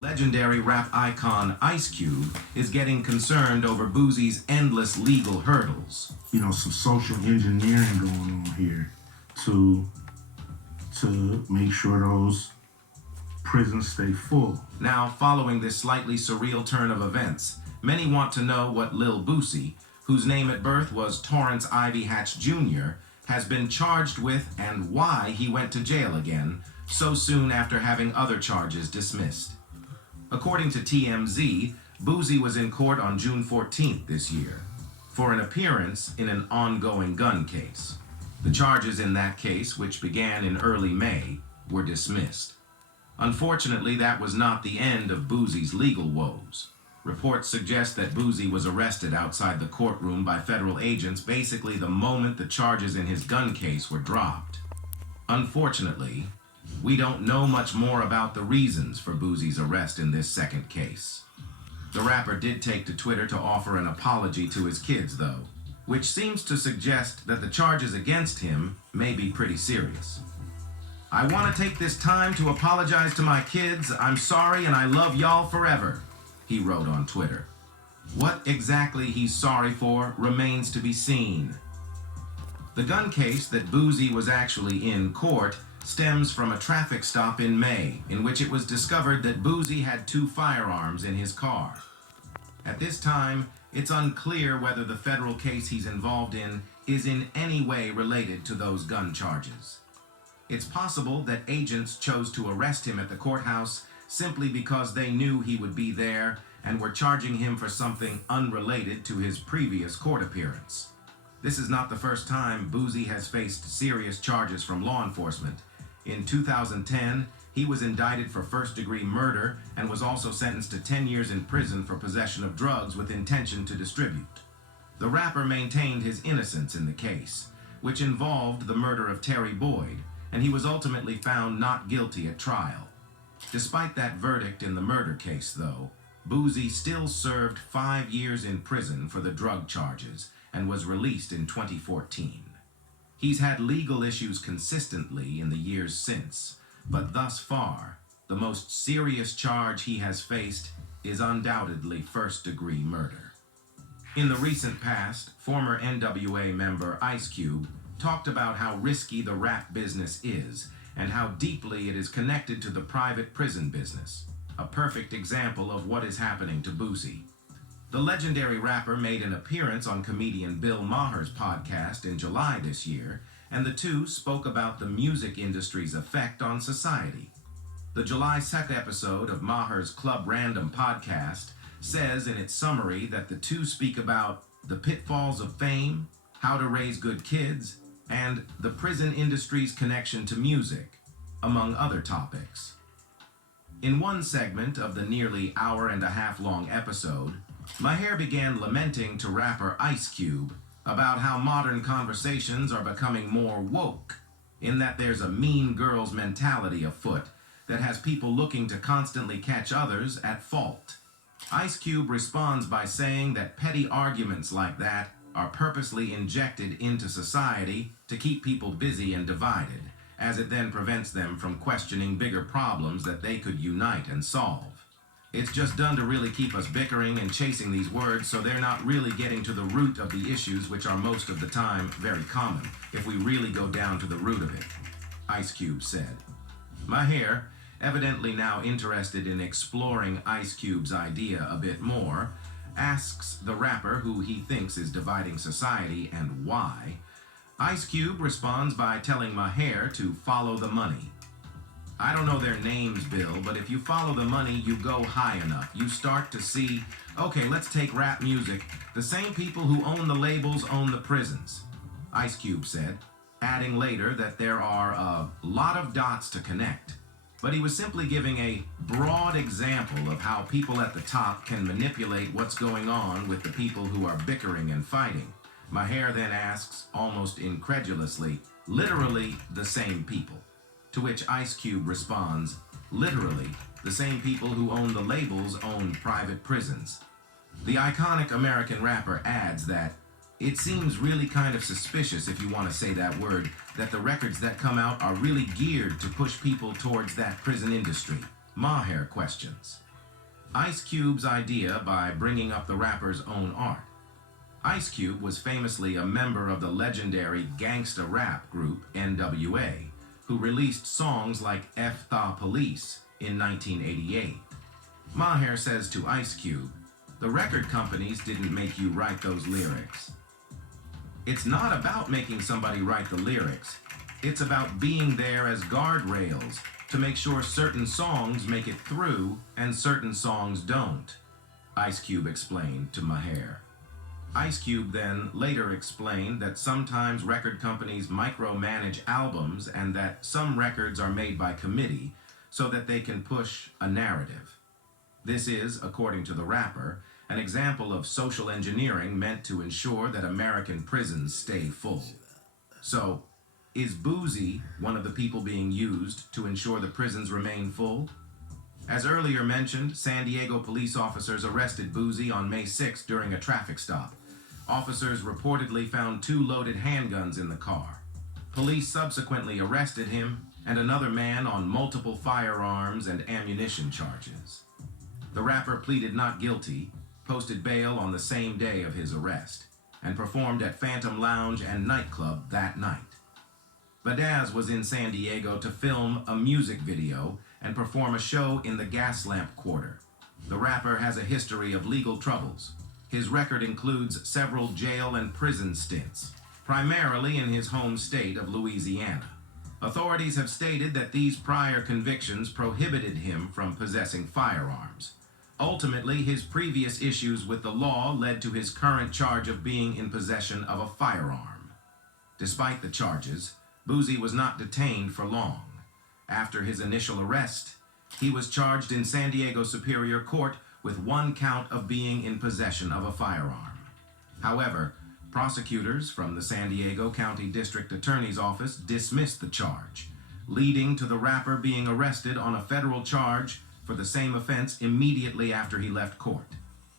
Legendary rap icon Ice Cube is getting concerned over Boosie's endless legal hurdles. Some social engineering going on here to make sure those prisons stay full. Now, following this slightly surreal turn of events, many want to know what Lil Boosie, whose name at birth was Torrance Ivy Hatch Jr., has been charged with and why he went to jail again so soon after having other charges dismissed. According to TMZ, Boosie was in court on June 14th this year for an appearance in an ongoing gun case. The charges in that case, which began in early May, were dismissed. Unfortunately, that was not the end of Boosie's legal woes. Reports suggest that Boosie was arrested outside the courtroom by federal agents basically the moment the charges in his gun case were dropped. Unfortunately, we don't know much more about the reasons for Boosie's arrest in this second case. The rapper did take to Twitter to offer an apology to his kids, though, which seems to suggest that the charges against him may be pretty serious. "I want to take this time to apologize to my kids. I'm sorry and I love y'all forever," he wrote on Twitter. What exactly he's sorry for remains to be seen. The gun case that Boosie was actually in court stems from a traffic stop in May, in which it was discovered that Boosie had 2 firearms in his car. At this time, it's unclear whether the federal case he's involved in is in any way related to those gun charges. It's possible that agents chose to arrest him at the courthouse simply because they knew he would be there and were charging him for something unrelated to his previous court appearance. This is not the first time Boosie has faced serious charges from law enforcement. In 2010, he was indicted for first-degree murder and was also sentenced to 10 years in prison for possession of drugs with intention to distribute. The rapper maintained his innocence in the case, which involved the murder of Terry Boyd, and he was ultimately found not guilty at trial. Despite that verdict in the murder case, though, Boosie still served 5 years in prison for the drug charges and was released in 2014. He's had legal issues consistently in the years since, but thus far, the most serious charge he has faced is undoubtedly first-degree murder. In the recent past, former NWA member Ice Cube talked about how risky the rap business is and how deeply it is connected to the private prison business, a perfect example of what is happening to Boosie. The legendary rapper made an appearance on comedian Bill Maher's podcast in July this year, and the two spoke about the music industry's effect on society. The July 2nd episode of Maher's Club Random podcast says in its summary that the two speak about the pitfalls of fame, how to raise good kids, and the prison industry's connection to music, among other topics. In one segment of the nearly hour-and-a-half-long episode, Maher began lamenting to rapper Ice Cube about how modern conversations are becoming more woke, in that there's a mean girls mentality afoot that has people looking to constantly catch others at fault. Ice Cube responds by saying that petty arguments like that are purposely injected into society to keep people busy and divided, as it then prevents them from questioning bigger problems that they could unite and solve. It's just done to really keep us bickering and chasing these words, so they're not really getting to the root of the issues, which are most of the time very common, if we really go down to the root of it, Ice Cube said. Maher, evidently now interested in exploring Ice Cube's idea a bit more, asks the rapper who he thinks is dividing society and why. Ice Cube responds by telling Maher to follow the money. "I don't know their names, Bill, but if you follow the money, you go high enough. You start to see, okay, let's take rap music. The same people who own the labels own the prisons," Ice Cube said, adding later that there are a lot of dots to connect. But he was simply giving a broad example of how people at the top can manipulate what's going on with the people who are bickering and fighting. Maher then asks, almost incredulously, literally the same people. To which Ice Cube responds, literally, the same people who own the labels own private prisons. The iconic American rapper adds that, "It seems really kind of suspicious, if you want to say that word, that the records that come out are really geared to push people towards that prison industry." Maher questions. Ice Cube's idea by bringing up the rapper's own art. Ice Cube was famously a member of the legendary gangsta rap group NWA, who released songs like F Tha Police in 1988. Maher says to Ice Cube, "The record companies didn't make you write those lyrics." It's not about making somebody write the lyrics. It's about being there as guardrails to make sure certain songs make it through and certain songs don't, Ice Cube explained to Maher. Ice Cube then later explained that sometimes record companies micromanage albums and that some records are made by committee so that they can push a narrative. This is, according to the rapper, an example of social engineering meant to ensure that American prisons stay full. So, is Boosie one of the people being used to ensure the prisons remain full? As earlier mentioned, San Diego police officers arrested Boosie on May 6 during a traffic stop. Officers reportedly found 2 loaded handguns in the car. Police subsequently arrested him and another man on multiple firearms and ammunition charges. The rapper pleaded not guilty, posted bail on the same day of his arrest, and performed at Phantom Lounge and nightclub that night. Badaz was in San Diego to film a music video and perform a show in the Gaslamp Quarter. The rapper has a history of legal troubles. His record includes several jail and prison stints, primarily in his home state of Louisiana. Authorities have stated that these prior convictions prohibited him from possessing firearms. Ultimately, his previous issues with the law led to his current charge of being in possession of a firearm. Despite the charges, Boosie was not detained for long. After his initial arrest, he was charged in San Diego Superior Court with 1 count of being in possession of a firearm. However, prosecutors from the San Diego County District Attorney's Office dismissed the charge, leading to the rapper being arrested on a federal charge for the same offense immediately after he left court.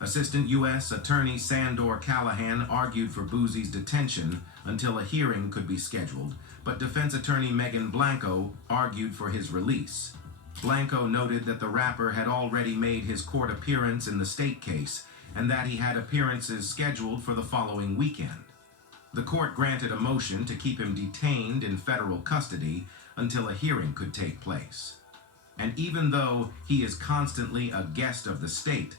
Assistant U.S. Attorney Sandor Callahan argued for Boosie's detention until a hearing could be scheduled, but defense attorney Megan Blanco argued for his release. Blanco noted that the rapper had already made his court appearance in the state case and that he had appearances scheduled for the following weekend. The court granted a motion to keep him detained in federal custody until a hearing could take place. And even though he is constantly a guest of the state,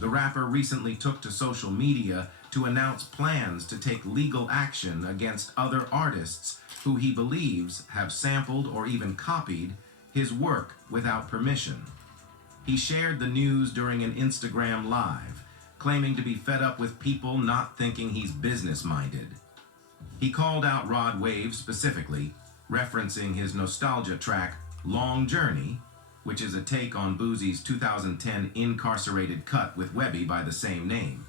the rapper recently took to social media to announce plans to take legal action against other artists who he believes have sampled or even copied his work without permission. He shared the news during an Instagram Live, claiming to be fed up with people not thinking he's business-minded. He called out Rod Wave specifically, referencing his nostalgia track, Long Journey, which is a take on Boosie's 2010 incarcerated cut with Webby by the same name.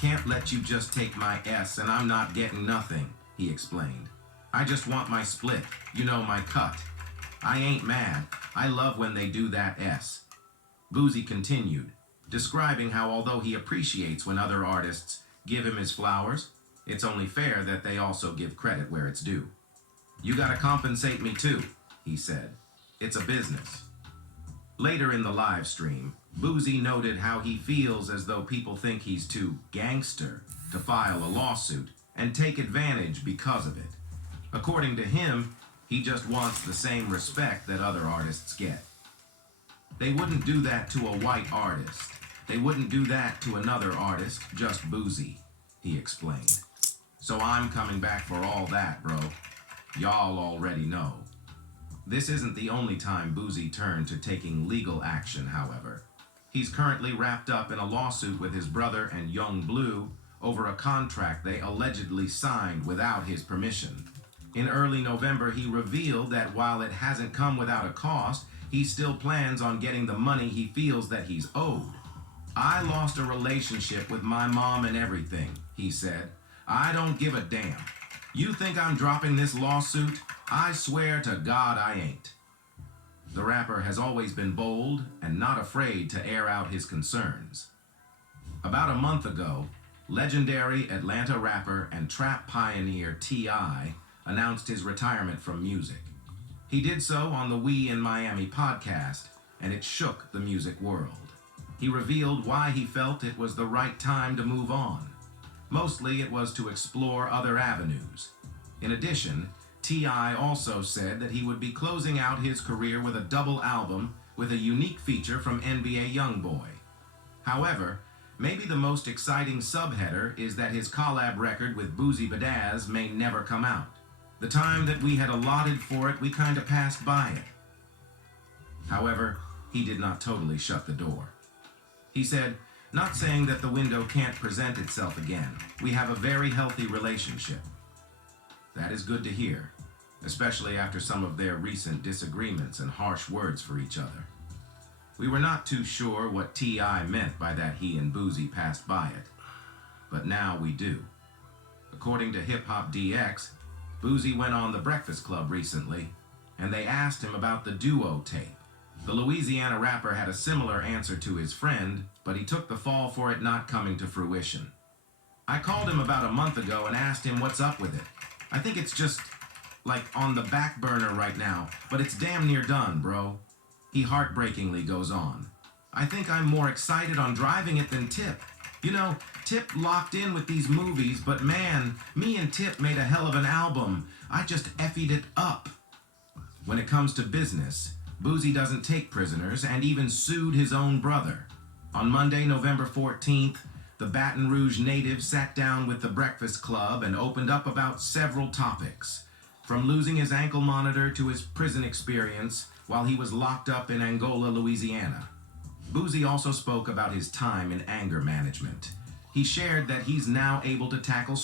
"Can't let you just take my S and I'm not getting nothing," he explained. "I just want my split, you know, my cut. I ain't mad. I love when they do that S." Boosie continued, describing how although he appreciates when other artists give him his flowers, it's only fair that they also give credit where it's due. "You gotta compensate me too," he said. "It's a business." Later in the live stream, Boosie noted how he feels as though people think he's too gangster to file a lawsuit and take advantage because of it. According to him, he just wants the same respect that other artists get. "They wouldn't do that to a white artist. They wouldn't do that to another artist, just Boosie," he explained. "So I'm coming back for all that, bro. Y'all already know." This isn't the only time Boosie turned to taking legal action, however. He's currently wrapped up in a lawsuit with his brother and Young Blue over a contract they allegedly signed without his permission. In early November, he revealed that while it hasn't come without a cost, he still plans on getting the money he feels that he's owed. "I lost a relationship with my mom and everything," he said. "I don't give a damn. You think I'm dropping this lawsuit? I swear to God I ain't." The rapper has always been bold and not afraid to air out his concerns. About a month ago, legendary Atlanta rapper and trap pioneer T.I. announced his retirement from music. He did so on the We in Miami podcast, and it shook the music world. He revealed why he felt it was the right time to move on. Mostly it was to explore other avenues. In addition, T.I. also said that he would be closing out his career with a double album with a unique feature from NBA YoungBoy. However, maybe the most exciting subheader is that his collab record with Boosie Badazz may never come out. The time that we had allotted for it, we kinda passed by it. However, he did not totally shut the door. He said, "Not saying that the window can't present itself again. We have a very healthy relationship." That is good to hear, especially after some of their recent disagreements and harsh words for each other. We were not too sure what T.I. meant by that he and Boosie passed by it, but now we do. According to Hip Hop DX, Boosie went on The Breakfast Club recently, and they asked him about the duo tape. The Louisiana rapper had a similar answer to his friend, but he took the fall for it not coming to fruition. I called him about a month ago and asked him what's up with it. I think it's just, like, on the back burner right now, but it's damn near done, bro. He heartbreakingly goes on. I think I'm more excited on driving it than Tip. You know, Tip locked in with these movies, but man, me and Tip made a hell of an album. I just effied it up. When it comes to business, Boosie doesn't take prisoners and even sued his own brother. On Monday, November 14th, the Baton Rouge native sat down with the Breakfast Club and opened up about several topics, from losing his ankle monitor to his prison experience while he was locked up in Angola, Louisiana. Boosie also spoke about his time in anger management. He shared that he's now able to tackle